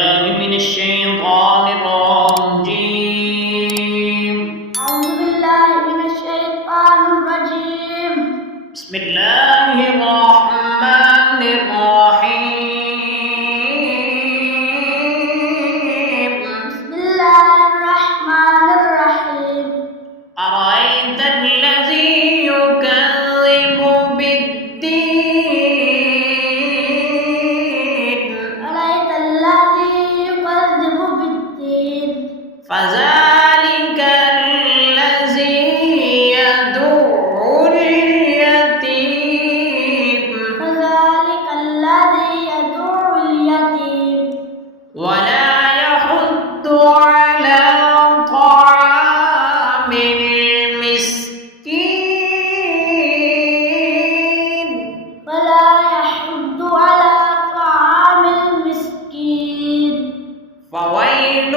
بالله من الشيطان الرجيم. أعوذ بالله من الشيطان الرجيم. بسم الله الرحمن الرحيم. بسم الله الرحمن الرحيم. أرأيت الذي يكذب بالدين أرأيت الذي يكذب بالدين فذلك الذي يدع اليتيم فذلك الذي يدعو اليتيم ولا يحض على طعام المسكين ولا يحض على طعام المسكين فويل